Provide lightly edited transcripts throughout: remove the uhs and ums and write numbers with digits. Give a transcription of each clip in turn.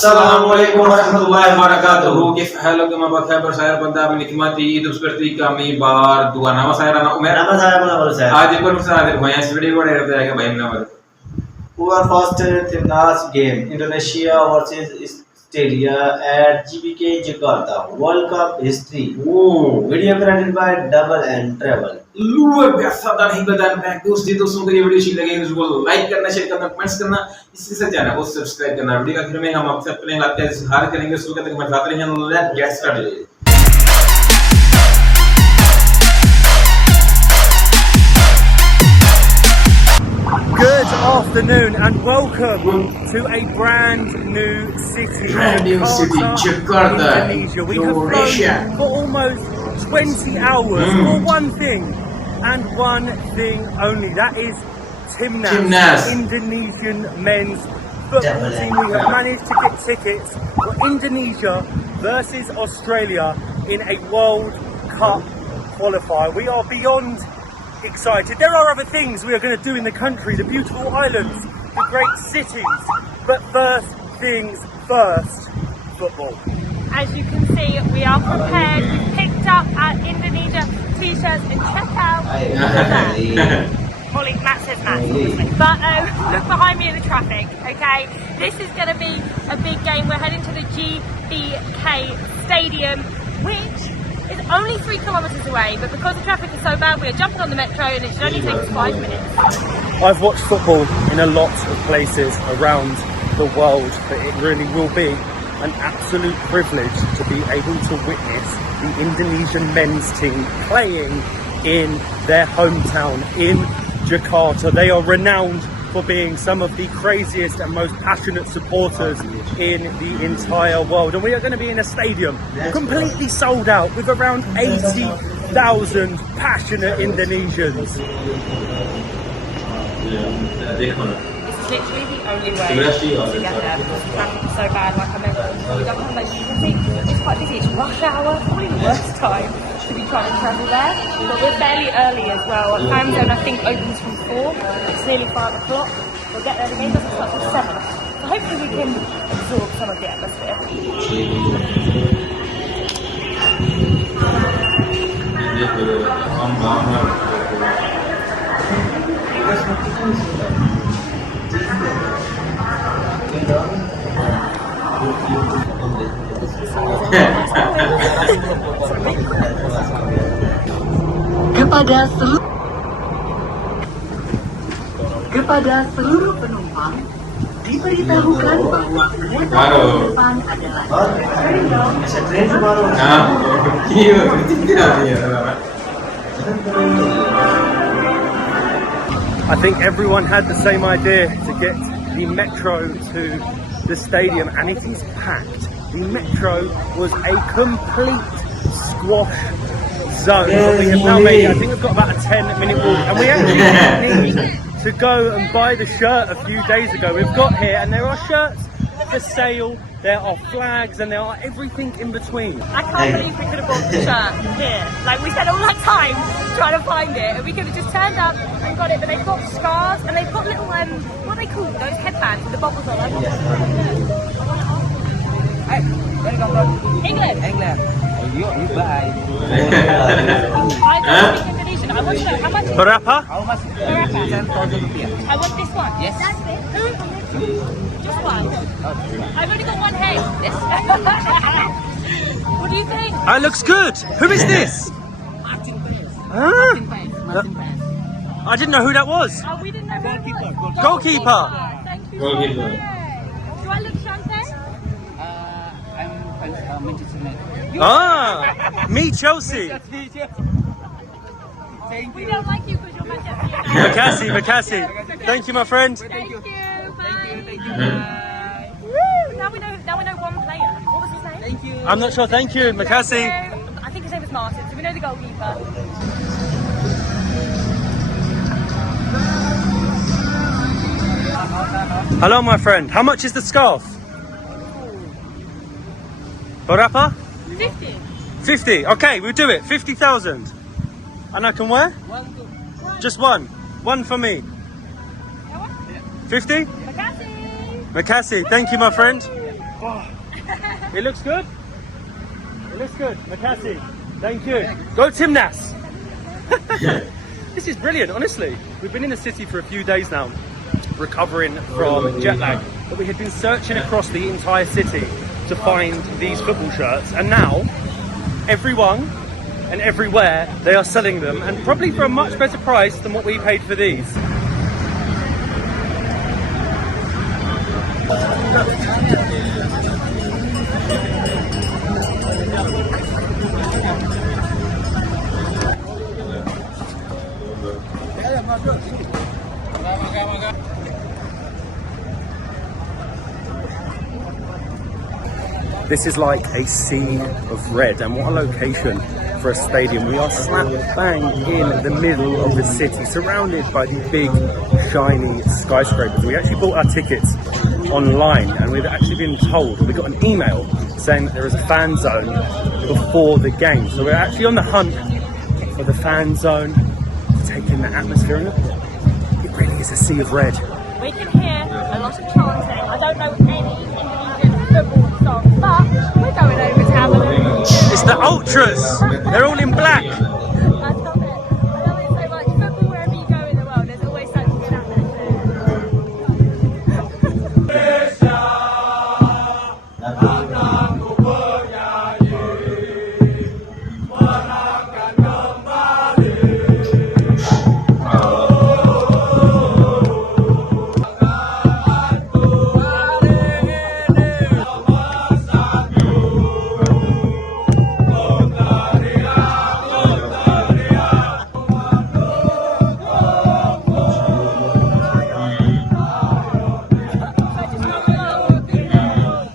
Assalamualaikum warahmatullahi wabarakatuh. Kif halukum abakha bersaya banda menikmati hidup seperti kami berdua. Nama saya Rana Umar. Nama saya Munawar Syed. आज एक बार फिर से हाजिर हुए हैं इस वीडियो को देखते हैं भाई Munawwar. Who are first TIMNAS game Indonesia versus Australia at GBK Jakarta World Cup history. Video created by Dabble and Travel. luar biasa dan hebat dan bagus. दोस्तों को ये वीडियो अच्छी लगे इसको लाइक करना, शेयर करना, कमेंट्स करना, इसके साथ चैनल को सब्सक्राइब करना. वीडियो के आखिर में हम आपसे अपने लाते हैं हार करेंगे शुरू करते हैं मचाते रहेंगे. Let's get started. Good afternoon and welcome to a brand new city. Jakarta, Indonesia. We have flown for almost 20 hours for one thing and one thing only. That is TIMNAS, Indonesian men's football team. We have managed to get tickets for Indonesia versus Australia in a World Cup qualifier. We are beyond excited. There are other things we are going to do in the country, the beautiful islands, the great cities, but first things first, football. As you can see, we are prepared. We've picked up our Indonesia t-shirts and check out Molly, Matt says Matt, but look behind me in the traffic, okay? This is going to be a big game. We're heading to the GBK Stadium, which is only 3 kilometres away, but because the traffic is so bad, we are jumping on the metro and it should only take us 5 minutes. I've watched football in a lot of places around the world, but it really will be an absolute privilege to be able to witness the Indonesian men's team playing in their hometown in Jakarta. They are renowned for being some of the craziest and most passionate supporters in the entire world. And we are going to be in a stadium completely sold out with around 80,000 passionate Indonesians. It's literally the only way to get there because the traffic is so bad. Like I mentioned, we don't have, like you can see, it's quite busy. It's rush hour, probably the worst time to be trying to travel there. But we're fairly early as well. Our time zone I think opens from 4. It's nearly 5 o'clock. We'll get there. The game doesn't start till 7. So hopefully we can absorb some of the atmosphere. Kepada seluruh penumpang diberitahukan bahwa kereta depan adalah I think everyone had the same idea to get the metro to the stadium, and it is packed. The metro was a complete squash zone, but we have now made it. I think we've got about a 10-minute walk, and we actually didn't need to go and buy the shirt a few days ago. We've got here, and there are shirts for sale, there are flags, and there are everything in between. I can't believe we could have bought the shirt here. Like we spent all that time trying to find it, and we could have just turned up and got it. But they've got scarves and they've got little what are they called? Those headbands with the bubbles on. England. You buy. I don't speak Indonesian. I want to know how much. Berapa? How much? Berapa? 10,000 rupiah. I want this one. Yes. Just one. I've only got one head. Yes. What do you think? That looks good. Who is this? Martin Perez. Huh? Martin Perez. I didn't know who that was. Oh, we didn't know who it was. Goalkeeper. Thank you so much. Do I look Shante? I'm Manchester United. Ah, me Chelsea. Thank We you. don't like you because you're Manchester United. Makassi. Thank you, my friend. Thank you. Bye. Thank you. Bye. Woo! Now we know one player. What was his name? Thank you. I'm not sure. Thank you, Makassi. I think his name was Martin. So we know the goalkeeper. Hello, my friend. How much is the scarf? Berapa? 50. 50. Okay, we'll do it. 50,000. And I can wear? Just one. One for me. 50? Makassi. Makassi. Thank you, my friend. Oh, it looks good. It looks good. Makassi, thank you. Go Timnas. This is brilliant, honestly. We've been in the city for a few days now, recovering from jet lag, but we had been searching across the entire city to find these football shirts, and now everyone and everywhere they are selling them, and probably for a much better price than what we paid for these. This is like a sea of red, and what a location for a stadium. We are slap bang in the middle of the city, surrounded by these big shiny skyscrapers. We actually bought our tickets online, and we've actually been told, we got an email saying that there is a fan zone before the game. So we're actually on the hunt for the fan zone to take in the atmosphere, and it really is a sea of red. We can hear a lot of chanting. I don't know any Indonesian football songs, but we're going over to have a look. It's the ultras. They're all in black. I love it. I love it so much. Football, wherever you go in the world, there's always such a good atmosphere.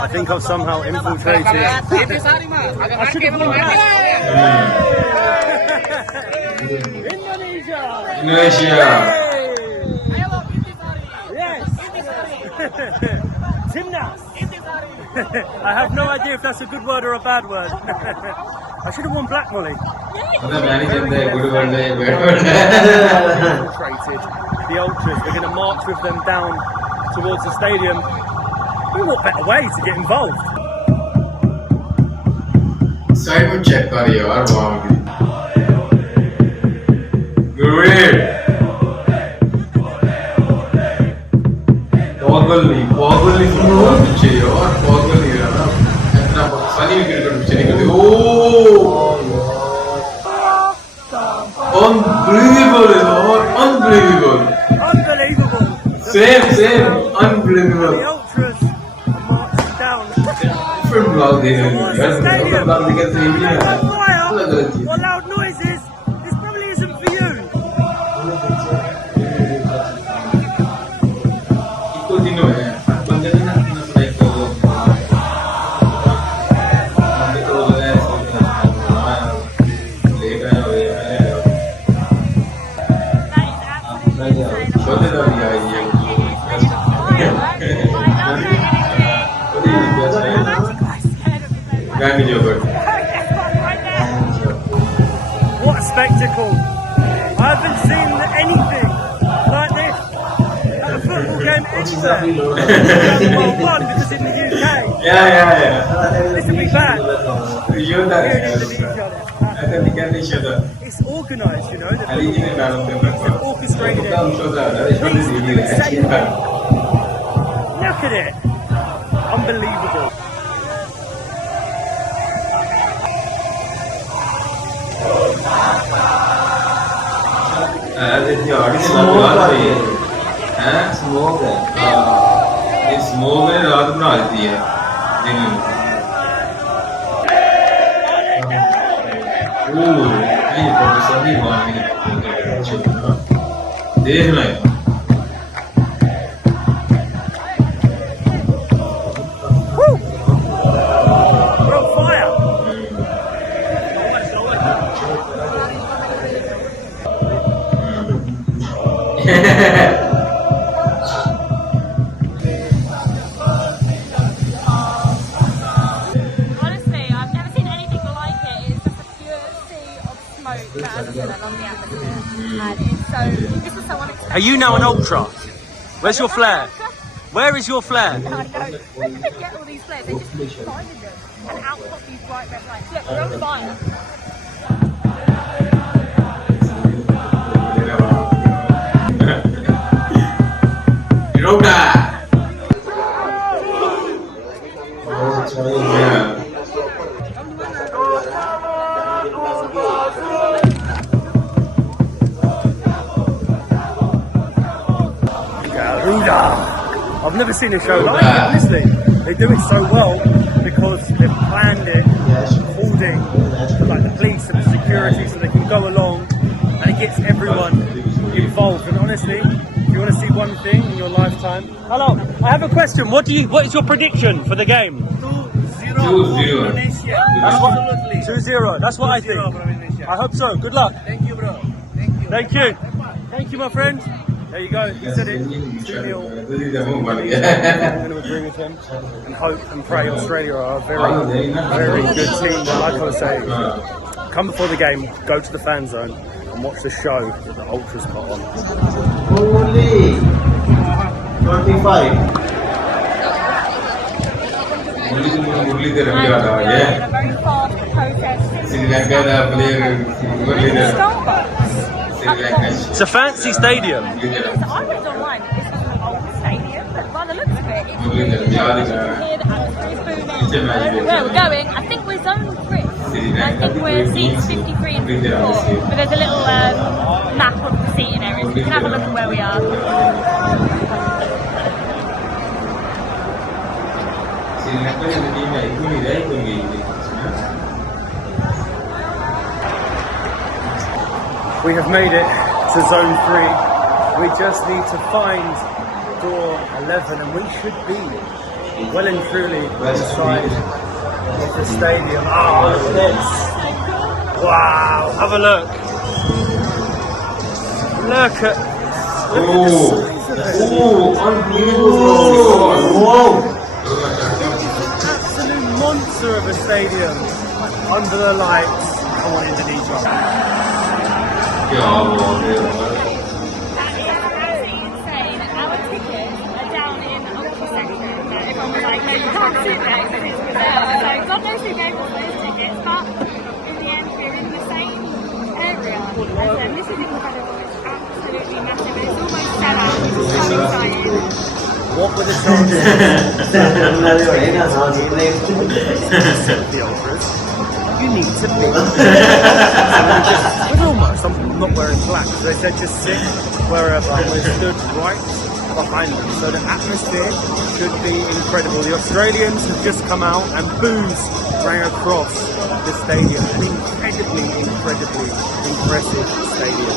I think I've somehow infiltrated. I should have brought that. Indonesia. Yes. Timnas. I have no idea if that's a good word or a bad word. I should have worn black, Molly. Infiltrated the ultras. We're going to march with them down towards the stadium. What better way to get involved? Side में check कर यार वहाँ की. Great. Poggle नहीं football पीछे यार poggle नहीं रहा. इतना पाकिस्तानी भी क्रिकेट पीछे निकल गए. Unbelievable यार, unbelievable. Unbelievable. Same, unbelievable. The ultras are marching down. Different vlog दे रहे हैं यार. Stadium. vlog दिखाते हैं भी यार. What loud noises? This probably isn't for you. Iko dino है. बंदे ने ना like तो बंदे को लगा है लेट आया हो यार. छोटे तो भी आई है. What a spectacle! I haven't seen anything like this at a football game anywhere. Well, one, because in the UK. Yeah. This will be bad. Here in Indonesia. It's organised, you know. They've orchestrated it. Look at it. Unbelievable. Smoke है. ये smoke है रात बना देती है दिन में. ये पाकिस्तानी वाली देखना है. We're on fire. Honestly, I've never seen anything like it. It's just a pure sea of smoke. But as I said, I love the atmosphere. And it's so, this is so unexpected. Are you now an ultra? Where's your flair? Where is your flare? I know. We could get all these flares. They just keep finding them. And out pop these bright red lights. Look, we're on fire. I've never seen a show like it, honestly. They do it so well because they've planned it, holding like the police and the security so they can go along, and it gets everyone involved. And honestly, if you want to see one thing in your lifetime. Hello, I have a question. What is your prediction for the game? 2-0 Indonesia. Absolutely. 2-0. That's what I think. I hope so. Good luck. Thank you, bro. Thank you. Thank you. Thank you, my friend. There you go. He said it. 2-0. I'm going to agree with him and hope and pray Australia are a very, very good team. But like I was saying, come before the game, go to the fan zone and watch the show that the Ultras put on. Only 25. In a very fast process. Sri Lanka player It's a fancy stadium. I went online, this was an old stadium, but by the looks of it, it's really good. Here, the atmosphere is booming. Where we're going, I think we're zone 3. I think we're seats 53 and 54. But there's a little map of the seating areas. You can have a look at where we are. We have made it to zone 3. We just need to find door 11 and we should be well and truly inside of the stadium. Oh, look at this. Wow, have a look. Look at Unbelievable. Whoa. absolute monster of a stadium under the lights. Come on, Indonesia. That is absolutely insane. Our tickets are down in the Ultra section. Everyone was like, no, you can't sit there because it's reserved. So God knows who gave us those tickets, but in the end we're in the same area. And this is incredible. It's absolutely massive. It's almost set out. It's so exciting. What were the chances? The Ultras. You need to be. With almost, I'm not wearing black, so they said just sit wherever. We stood right behind them, so the atmosphere should be incredible. The Australians have just come out and boos rang across the stadium. An incredibly impressive stadium.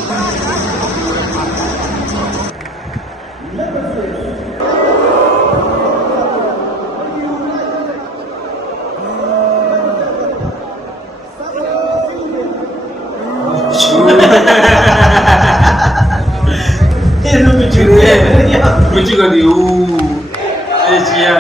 Lucu kali, Asia.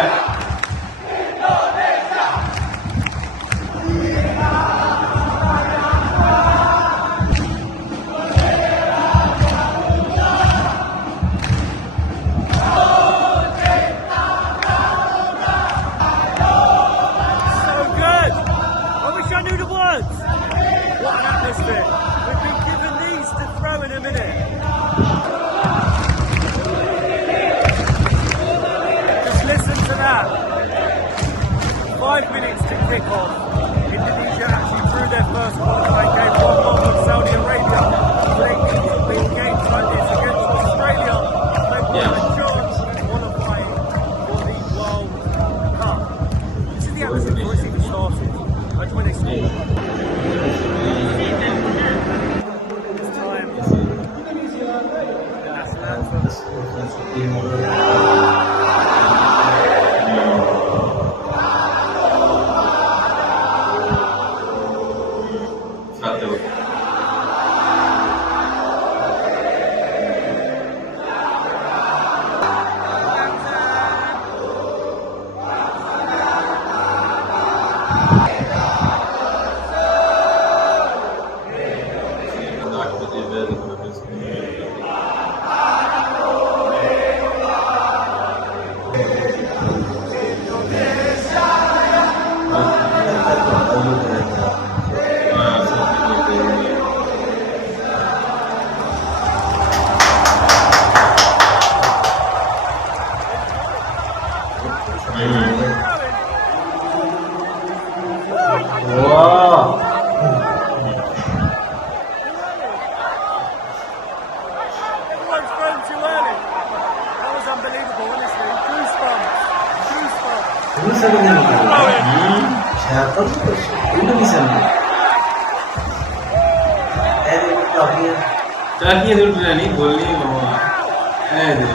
Indonesia actually drew their first qualifying game from Saudi Arabia. They need to win games like this against Australia. They've got a chance of qualifying for the World Cup. This is the atmosphere before it's even started. That's when they score. This time, the national anthem. Indonesia में ऐसे काफी है चाकिया तो नहीं बोलनी है मामा ऐसे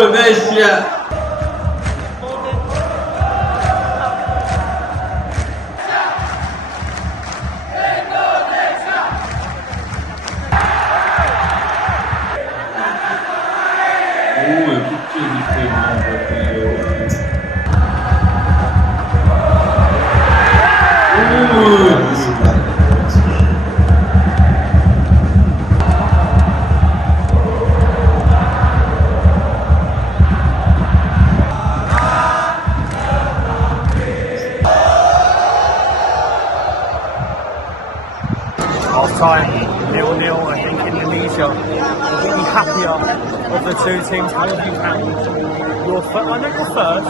Indonesia. Kecil gitu Half time, 0-0. I think Indonesia will be happier of the two teams. How have you found your I know your first,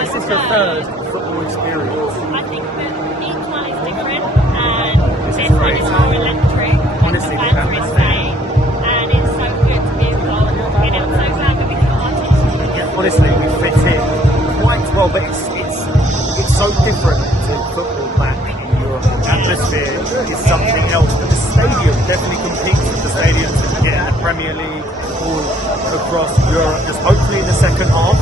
this is your third football experience. I think that each one is different, and this one is more electric. Honestly, and the fans are insane, and it's so good to be involved. And I'm so glad that we can participate. Yeah, honestly, we fit in quite well, but it's so different to football back in Europe. The atmosphere is something else, but the stadium definitely competes with the stadiums that you get in the Premier League all across Europe. Just hopefully in the second half,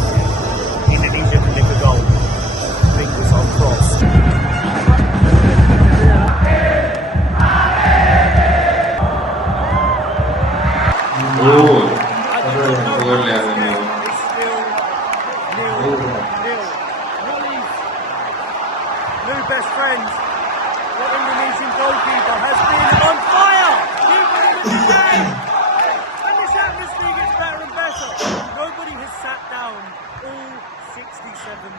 Indonesia can nick a goal. Fingers are crossed. New best friends. The Indonesian goalkeeper has been on fire. Keep it in the game. And this atmosphere gets better and better. Nobody has sat down all 67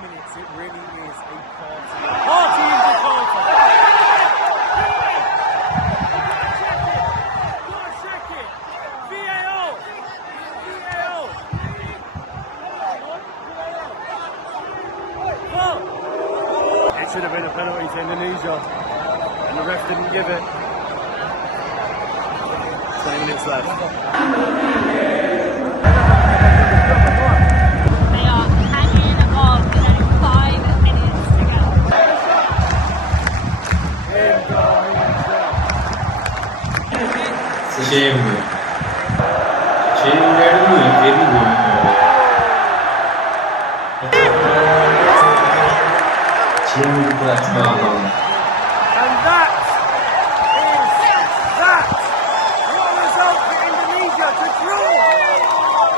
minutes. It really is a party. Party in Jakarta. Gotta check it. VAR. VAR. It should have been a penalty to Indonesia, and the ref didn't give it. 20 minutes left. They are hanging on with only 5 minutes to go. Shame. Shame that we very good. And that what a result for Indonesia to draw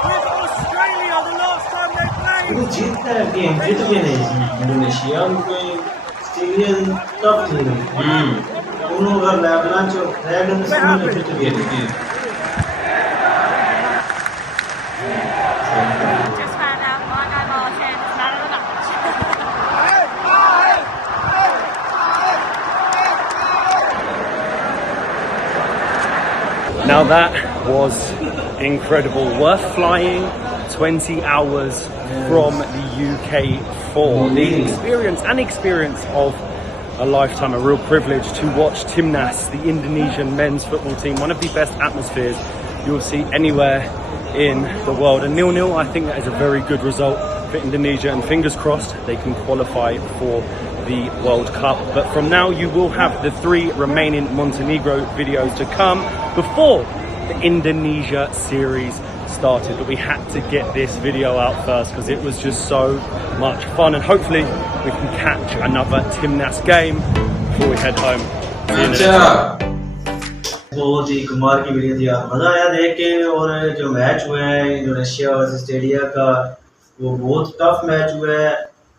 with Australia the last time they played. वो जीतता है game जीत गए नहीं Indonesia उनको Australia tough थी उन्होंने अगर लैबलांच और ड्रैगन से जीत गए Just found out my guy Martin is man of the match. Now that was incredible. Worth flying 20 hours from the UK for the experience of a lifetime, a real privilege to watch TIMNAS, the Indonesian men's football team, one of the best atmospheres you'll see anywhere in the world. And 0-0, I think that is a very good result for Indonesia, and fingers crossed they can qualify for the World Cup. But from now you will have the 3 remaining Montenegro videos to come before the Indonesia series started. But we had to get this video out first because it was just so much fun, and hopefully we can catch another TIMNAS game before we head home. See you next time. बहुत ही कमाल की video थी यार, मजा आया देख के। और जो मैच हुए हैं इंडोनेशिया वर्सेस ऑस्ट्रेलिया का, वो बहुत टफ मैच हुआ है।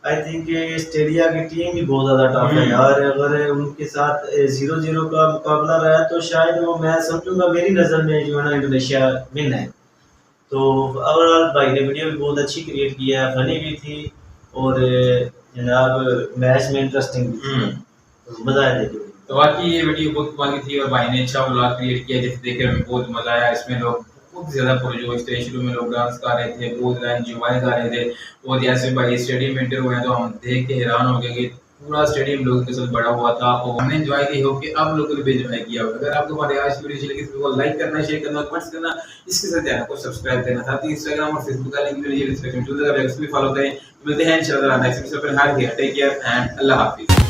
आई थिंक ऑस्ट्रेलिया की टीम भी बहुत ज़्यादा टफ है यार। अगर उनके साथ 0-0 का मुकाबला रहा तो शायद वो मैं समझूंगा, मेरी नज़र में जो है ना इंडोनेशिया विन है। तो ओवरऑल भाई ने वीडियो भी बहुत अच्छी क्रिएट किया है, फनी भी थी और जनाब मैच में इंटरेस्टिंग भी थी, तो मज़ा आया देख के। तो बाकी ये वीडियो बहुत कमाल की थी और भाई ने अच्छा व्लॉग क्रिएट किया जिसे देखकर हमें बहुत मजा आया। इसमें लोग बहुत ज्यादा पुरजोश थे, शुरू में लोग डांस कर रहे थे, बहुत ज्यादा एंजॉय कर रहे थे। और जैसे भाई स्टेडियम में एंटर हुए तो हम देख के हैरान हो गए कि पूरा स्टेडियम लोगों के साथ बड़ा हुआ था और हमने एंजॉय की। होप कि आप लोगों ने भी एंजॉय किया होगा। अगर आपको हमारी आज की वीडियो अच्छी लगी तो वीडियो को लाइक करना, शेयर करना, कमेंट्स करना, इसके साथ चैनल को सब्सक्राइब करना, साथ ही इंस्टाग्राम और फेसबुक का लिंक भी डिस्क्रिप्शन में मिलता है, भी फॉलो करें। मिलते हैं इंशाल्लाह नेक्स्ट एपिसोड पर। टेक केयर एंड अल्लाह हाफिज़।